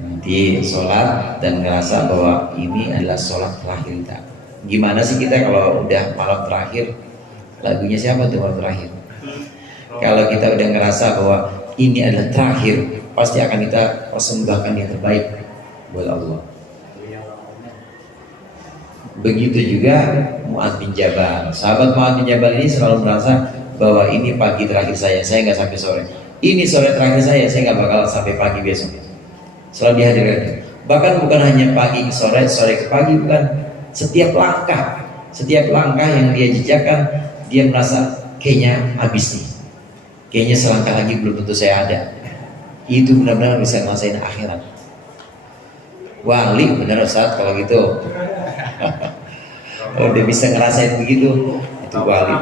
nanti sholat dan ngerasa bahwa ini adalah sholat terakhir kita. Gimana sih kita kalau udah malam terakhir? Lagunya siapa tuh malam terakhir? Kalau kita udah ngerasa bahwa ini adalah terakhir, pasti akan kita persembahkan yang terbaik buat Allah. Begitu juga Mu'adz bin Jabal. Sahabat Mu'adz bin Jabal ini selalu merasa bahwa ini pagi terakhir saya nggak sampai sore. Ini sore terakhir saya nggak bakal sampai pagi besok. Selalu dihadirkan. Bahkan bukan hanya pagi ke sore, sore ke pagi, bukan. Setiap langkah yang dia jejakkan, dia merasa kayaknya habis nih. Kayaknya selangkah lagi belum tentu saya ada. Itu benar-benar bisa ngerasain akhirat. Wali bener Ustaz kalau gitu. Kalau dia bisa ngerasain begitu, itu wali.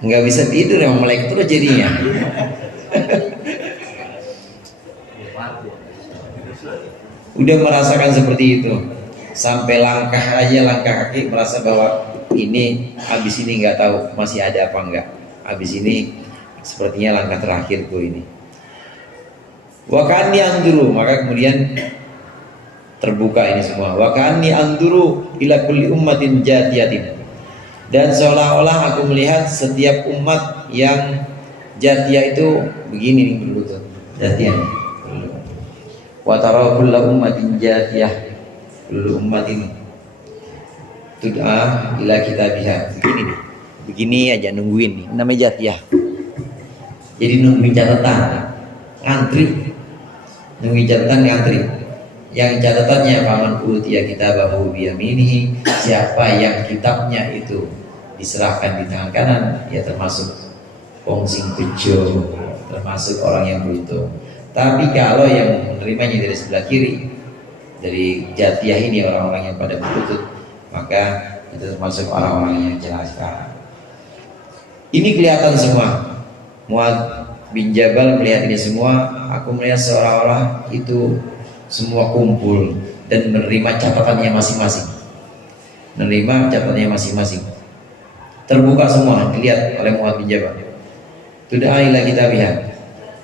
Nggak bisa tidur, yang melek terus jadinya. Udah merasakan seperti itu, sampai langkah kaki merasa bahwa ini habis ini nggak tahu masih ada apa enggak. Habis ini sepertinya langkah terakhirku ini. Wa ka'anni anduru, maka kemudian terbuka ini semua. Wa ka'anni anduru ila kulli ummatin jatiyatin. Dan seolah-olah aku melihat setiap umat yang jatiyah itu begini nih dulu tuh. Jatiyah. Wa tara kullu ummatin jatiyah. Kullu ummatin tud'a ila kitabiha. Begini nih. Begini aja nungguin nih. Namanya jatiyah. Jadi nungguin catatan, ngantri. Nungguin catatan, ngantri. Yang catatannya paman utiya kitabahu biyaminihi, siapa yang kitabnya itu diserahkan di tangan kanan, ya termasuk pongsing bejo, termasuk orang yang beruntung. Tapi kalau yang menerimanya dari sebelah kiri, dari jatiyah ini orang-orang yang pada berlutut, maka itu termasuk orang-orang yang celaka. Ini kelihatan semua. Mu'adz bin Jabal melihat ini semua. Aku melihat seolah-olah itu semua kumpul dan menerima catatannya masing-masing. Menerima catatannya masing-masing. Terbuka semua, dilihat oleh Mu'adz bin Jabal. Tud'a ila kitabiha.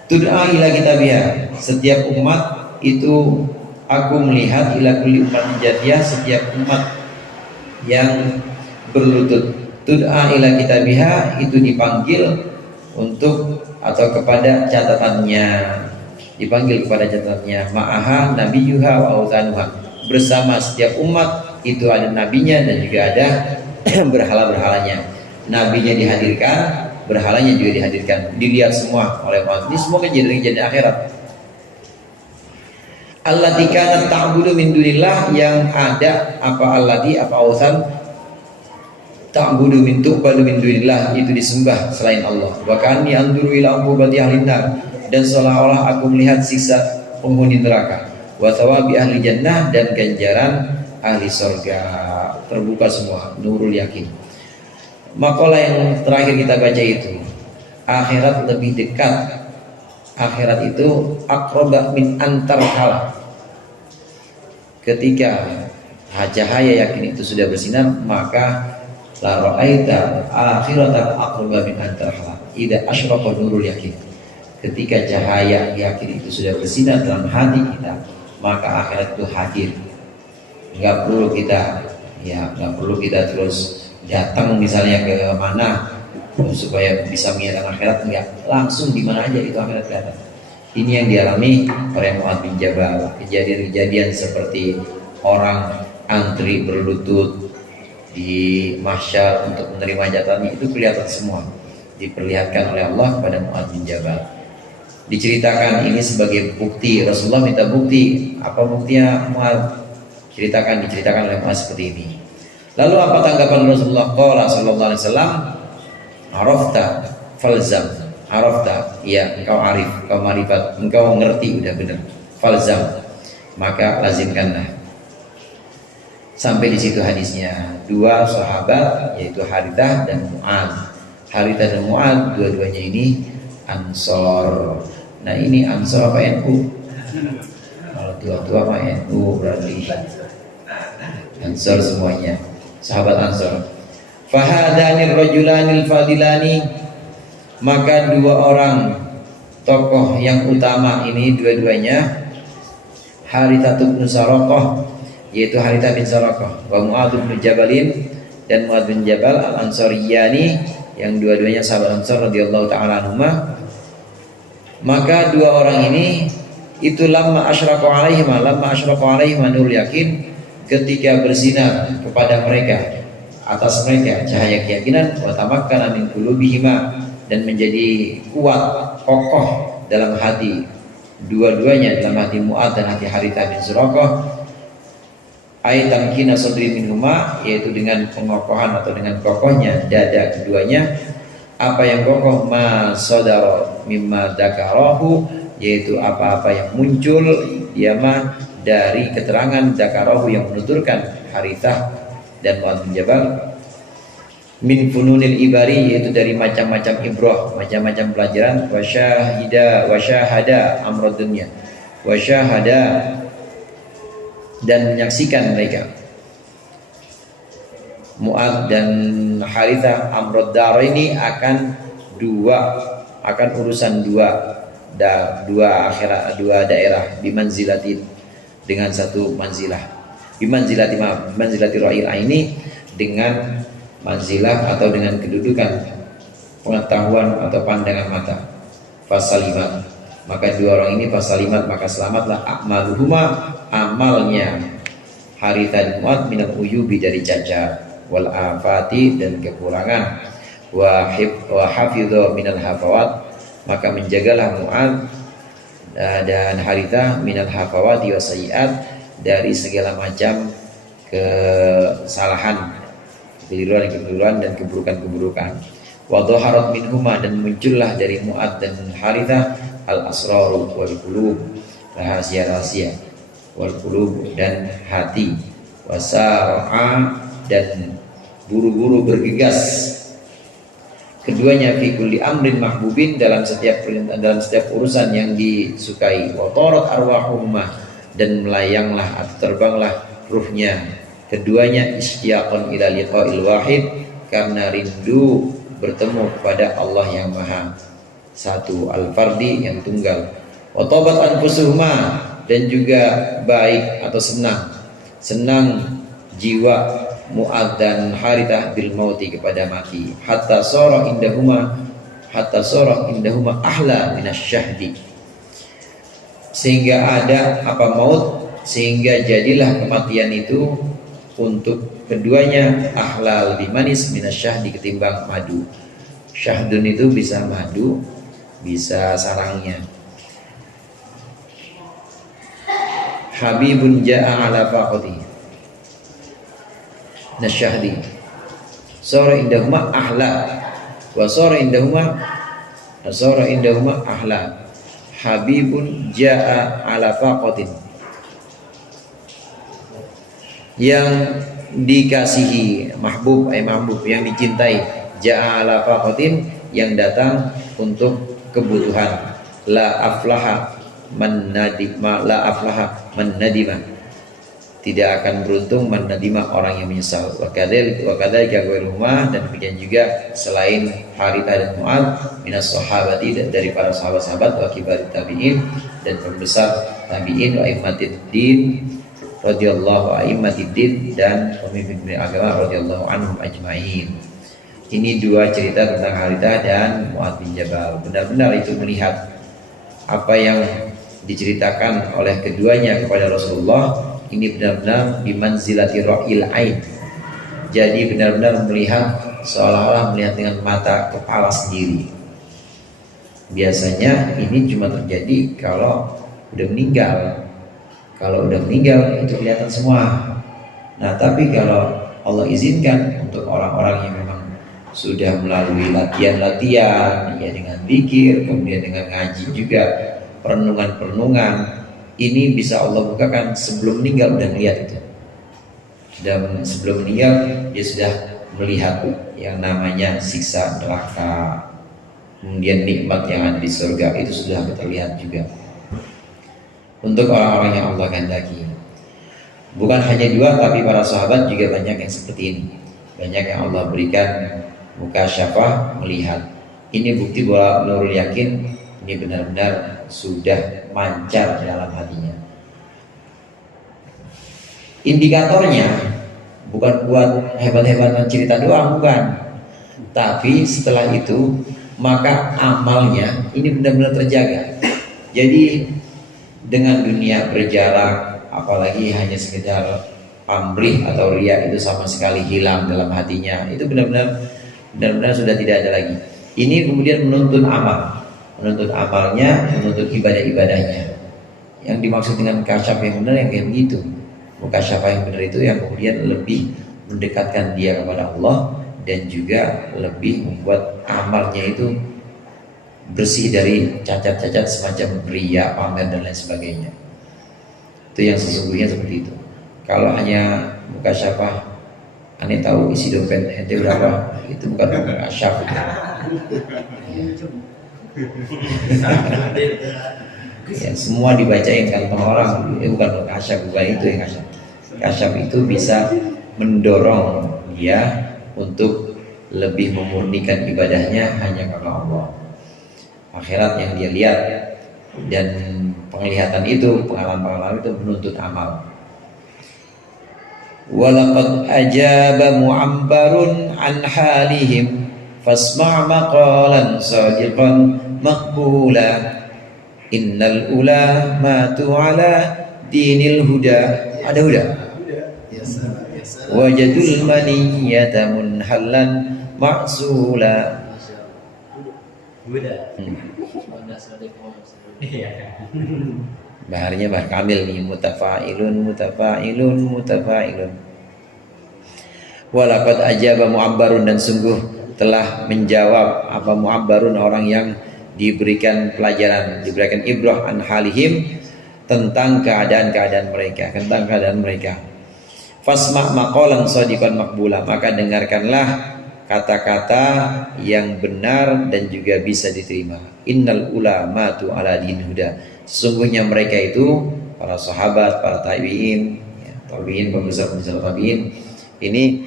Tud'a ila kitabiha. Setiap umat itu aku melihat ila kulli ummatin jatiyah, setiap umat yang berlutut. Tud'a ila kitabiha, itu dipanggil untuk atau kepada catatannya, dipanggil kepada catatannya. Ma'aha nabiyuha wa autanuha. Bersama setiap umat itu ada nabinya dan juga ada berhala-berhalanya. nabinya dihadirkan, berhalanya juga dihadirkan, dilihat semua oleh Mu'adz. Ini semua kejadian-kejadian akhirat. Allati kanat ta'budu min dunillah, yang ada apa allati apa awsan ta'budu min tu'badu min dunillah, itu disembah selain Allah. Wa ka'anni anzuru ila uqubati ahli nar, dan seolah-olah aku melihat siksa penghuni neraka. Wa thawabi ahli jannah, dan ganjaran ahli surga. Terbuka semua, Nurul Yakin. Makalah yang terakhir kita baca itu, akhirat lebih dekat. Akhirat itu aqraba min antar halak. Ketika cahaya yakin itu sudah bersinar, maka la ra'aita akhirata aqraba min antar halak idza asyraqa nurul yakin. Ketika cahaya yakin itu sudah bersinar dalam hati kita, maka akhirat itu hadir. Enggak perlu kita terus datang misalnya ke mana supaya bisa mengingat akhirat, enggak, langsung di mana aja itu akhirat kelihatan. Ini yang dialami oleh Mu'adz bin Jabal. Kejadian-kejadian seperti orang antri berlutut di mahsyar untuk menerima jatahnya, itu kelihatan semua, diperlihatkan oleh Allah kepada Mu'adz bin Jabal. Diceritakan ini sebagai bukti. Rasulullah minta bukti. Apa buktinya Mu'adz? Diceritakan oleh Mu'adz seperti ini. Lalu apa tanggapan Rasulullah? Qala sallallahu alaihi wasallam, arafta falzam. Arafta, ya engkau arif, engkau marifat, engkau ngerti, udah benar. Falzam, maka lazimkanlah. Sampai di situ hadisnya. Dua sahabat, yaitu Harithah dan Mu'adz. Harithah dan Mu'adz, dua-duanya ini Ansor. Nah, ini Ansor apa NU? Kalau tua-tua mah NU berarti Ansor semuanya, sahabat Ansor. Fahadanir rajulanil fadilani, maka dua orang tokoh yang utama ini dua-duanya, Harithah bin Saraqah, yaitu Harithah bin Saraqah, wa Mu'adz bin Jabalin, dan Mu'adz bin Jabal al-Ansariyani, yang dua-duanya sahabat Ansar radhiyallahu taala anhuma. Maka dua orang ini itu lamma asyraqa alaihima nurul yakin, ketika bersinar kepada mereka, atas mereka cahaya keyakinan, wa tamakkana min qulubihima, dan menjadi kuat kokoh dalam hati dua-duanya, dalam hati Mu'adz dan hati Harithah bin Suraqah, ay tamkina sadri minhuma, yaitu dengan pengokohan atau dengan kokohnya dada keduanya. Apa yang kokoh? Ma sadara mimma dzakarahu, yaitu apa-apa yang muncul yama dari keterangan dzakarahu, yang menuturkan Harithah dan Mu'adz bin Jabal, min fununil ibari, yaitu dari macam-macam ibrah, macam-macam pelajaran, wa syahada amrad dunya, wa syahada, dan menyaksikan mereka Mu'adz dan Harithah amrad dar ini akan urusan dua daerah, bimanzilatin, dengan satu manzilah, bimanzilati ra'il aini, dengan manzilah atau dengan kedudukan pengetahuan atau pandangan mata. Fasalimat, maka dua orang ini fasalimat, maka selamatlah a'maluhuma, amalnya Harithah dan Mu'adz, minal uyubi, dari cacat, wal afati, dan kekurangan, wa hafidha minal hafawat, maka menjagalah Mu'adz dan Harithah minal hafawati wa sayyi'at, dari segala macam kesalahan, kekeliruan dan keburukan-keburukan. Wa dhaharat minhuma, dan muncullah dari Mu'adz dan Harithah al-asraru wal qulub, rahasia-rahasia, wal qulub, dan hati, wasara'a, dan buru-buru bergegas keduanya, fi kulli amrin mahbubin, dalam setiap urusan yang disukai, wa tarat arwahuhuma, dan melayanglah atau terbanglah ruhnya keduanya, ishtiyaqan ila liqa'il wahid, karena rindu bertemu kepada Allah yang maha satu, al-fardi, yang tunggal, wa tabat anfusuhuma, dan juga baik atau senang jiwa Mu'adz dan Harithah bil mauti, kepada mati, hatta sara indahuma ahla minasyahdi, sehingga ada apa maut, sehingga jadilah kematian itu untuk keduanya ahla lebih manis minasyahdi ketimbang madu. Syahdun itu bisa madu, bisa sarangnya. Habibun ja'a ala faqati nasyahdi sara indahuma ahla wa sara indahuma ahla. Habibun ja'a ala faqatin, yang dikasihi, mahbub yang dicintai, ja'a ala faqatin, yang datang untuk kebutuhan. La aflaha man nadima, tidak akan beruntung man nadima, orang yang menyesal. Wa kadzalika ghairuhuma, dan demikian juga selain Harithah dan Mu'adz minas sahabati, dari para sahabat-sahabat, wa kibar tabi'in, dan pembesar tabi'in, wa aimmatid din radhiyallahu aimmatid din, dan pemimpin agama radhiyallahu anhum ajmain. Ini dua cerita tentang Harithah dan Mu'adz bin Jabal. Benar-benar itu melihat apa yang diceritakan oleh keduanya kepada Rasulullah. Ini benar-benar bimanzilati ra'il ain. Jadi benar-benar melihat, seolah-olah melihat dengan mata kepala sendiri. Biasanya ini cuma terjadi kalau udah meninggal. Kalau udah meninggal itu kelihatan semua. Nah, tapi kalau Allah izinkan untuk orang-orang yang memang sudah melalui latihan-latihan, ya, dengan zikir, kemudian dengan ngaji juga, perenungan-perenungan, ini bisa Allah bukakan sebelum meninggal udah melihat itu. Dan sebelum meninggal dia sudah melihat yang namanya siksa neraka, kemudian nikmat yang ada di surga, itu sudah terlihat juga. Untuk orang-orang yang Allah kehendaki. Bukan hanya dua, tapi para sahabat juga banyak yang seperti ini. Banyak yang Allah berikan mukasyafah, melihat. Ini bukti bahwa Nurul Yakin ini benar-benar sudah mancar dalam hatinya. Indikatornya bukan buat hebat-hebatan cerita doang, bukan. Tapi setelah itu maka amalnya ini benar-benar terjaga. Jadi dengan dunia berjarak, apalagi hanya sekedar pamrih atau riya, itu sama sekali hilang dalam hatinya. Itu benar-benar sudah tidak ada lagi. Ini kemudian menuntut amalnya, menuntut ibadah-ibadahnya. Yang dimaksud dengan kasyaf yang benar yang kayak begitu. Mukasyafah yang benar itu yang kemudian lebih mendekatkan dia kepada Allah, dan juga lebih membuat amalnya itu bersih dari cacat-cacat semacam riya, pamer, dan lain sebagainya. Itu yang sesungguhnya seperti itu. Kalau hanya mukasyafah, aneh tahu isi dompet ente berapa, itu bukan mukasyafah. Ya, semua dibacain kantong orang, bukan kasyaf, bukan itu yang kasyaf. Kasyaf itu bisa mendorong dia untuk lebih memurnikan ibadahnya hanya karena Allah. Akhirat yang dia lihat, dan penglihatan itu, pengalaman-pengalaman itu menuntut amal. Walaqad ajaba mu'ambarun an halihim fasma' maqalan sadiqan maqbula innal ula matu ala dinil huda. Ada huda? Wajadul maniyata munhallan ma'sula. Baharnya bahar kamil nih, mutafa'ilun. Walaqad ajaba mu'abbarun, dan sungguh telah menjawab apa mu'abbarun, orang yang diberikan pelajaran, diberikan ibrah an halihim, tentang keadaan mereka. Fasma' maqalan shadiqan maqbula, maka dengarkanlah kata-kata yang benar dan juga bisa diterima. Innal ulamatu ala din huda, sesungguhnya mereka itu para sahabat, para tabi'in, pembesar tabi'in ini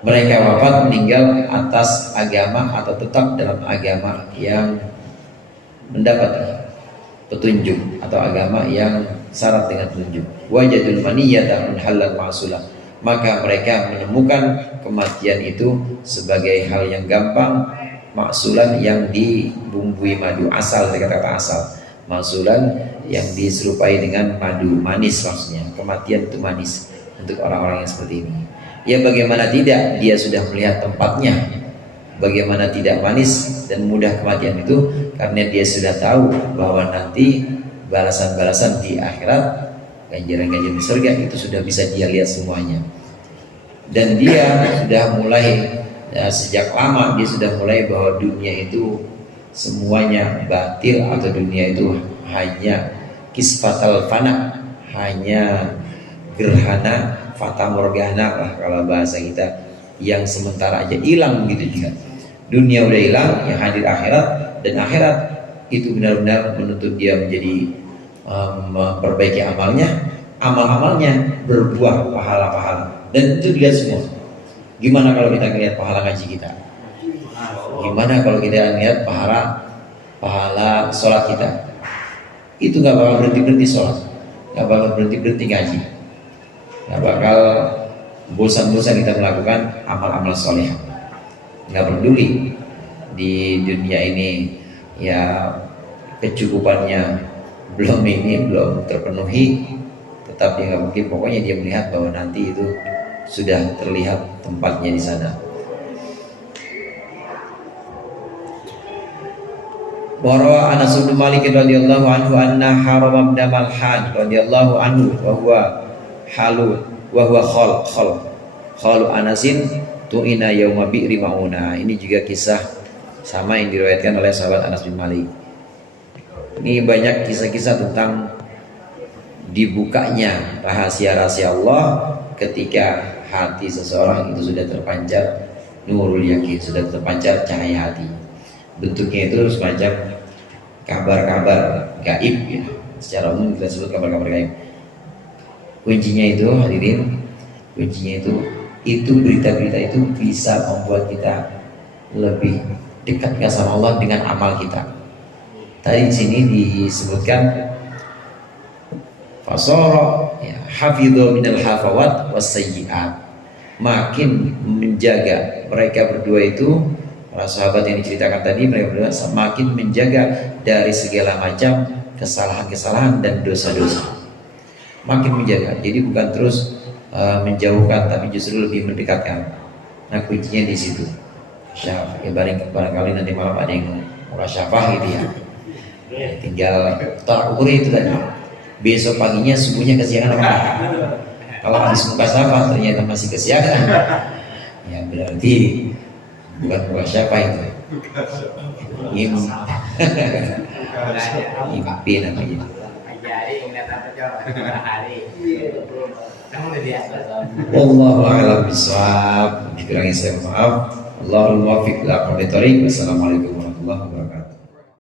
mereka wafat meninggal atas agama atau tetap dalam agama yang mendapat petunjuk, atau agama yang syarat dengan petunjuk. Wajadul maniyata munhallan ma'sulah, maka mereka menemukan kematian itu sebagai hal yang gampang, maksulan yang dibumbui madu, asal, kata-kata asal, maksulan yang diserupai dengan madu, manis maksudnya, kematian itu manis. untuk orang-orang yang seperti ini. Ya bagaimana tidak, dia sudah melihat tempatnya. Bagaimana tidak manis dan mudah kematian itu, karena dia sudah tahu bahwa nanti balasan-balasan di akhirat, ganjaran-ganjaran di surga itu sudah bisa dia lihat semuanya. Dan dia sudah mulai sejak lama dia sudah mulai bahwa dunia itu semuanya batil, atau dunia itu hanya kisfatal fana, hanya gerhana fata morgana lah kalau bahasa kita, yang sementara aja hilang begitu juga. Dunia udah hilang, yang hadir akhirat, dan akhirat itu benar-benar menuntut dia menjadi memperbaiki amal-amalnya berbuah pahala-pahala, dan itu dilihat semua. Gimana kalau kita lihat pahala ngaji kita? Gimana kalau kita lihat pahala sholat kita? Itu gak bakal berhenti-berhenti sholat, gak bakal berhenti-berhenti ngaji, gak bakal bosan-bosan kita melakukan amal-amal soleh. Gak peduli di dunia ini ya kecukupannya belum terpenuhi, tetap dia nggak mungkin, pokoknya dia melihat bahwa nanti itu sudah terlihat tempatnya di sana. Warawa Anas bin Malik radhiyallahu anhu anna Haram bin Malhan radhiyallahu anhu wa huwa halu wa huwa khalu Anasin tu'ina yauma bi'ri mauna. Ini juga kisah sama yang diriwayatkan oleh sahabat Anas bin Malik. Ini banyak kisah-kisah tentang dibukanya rahasia-rahasia Allah ketika hati seseorang itu sudah terpancar nurul yakin, sudah terpancar cahaya hati. Bentuknya itu semacam kabar-kabar gaib ya. Secara umum kita sebut kabar-kabar gaib. Kuncinya itu hadirin, kuncinya itu berita-berita itu bisa membuat kita lebih dekat sama Allah dengan amal kita. Tadi di sini disebutkan fasara ya, hafidhu minal hafawat wasayyi'at, makin menjaga mereka berdua itu, para sahabat yang diceritakan tadi, mereka berdua semakin menjaga dari segala macam kesalahan-kesalahan dan dosa-dosa, makin menjaga. Jadi bukan terus menjauhkan, tapi justru lebih mendekatkan. Nah kuncinya di situ. Syaf, ya barangkali nanti malam ada yang murasyafah gitu ya. Tinggal tolak ukur itu tadi. Besok paginya subuhnya kesiangan apa enggak? Kalau habis muka syafah ternyata masih kesiangan, ya berarti bukan murasyafah itu. Ngimpi namanya. Wallahu a'lam bishawab. Dikurangi saya maaf. Allahumma waffiq ila aqwamit thoriq. Wassalamualaikum warahmatullahi wabarakatuh.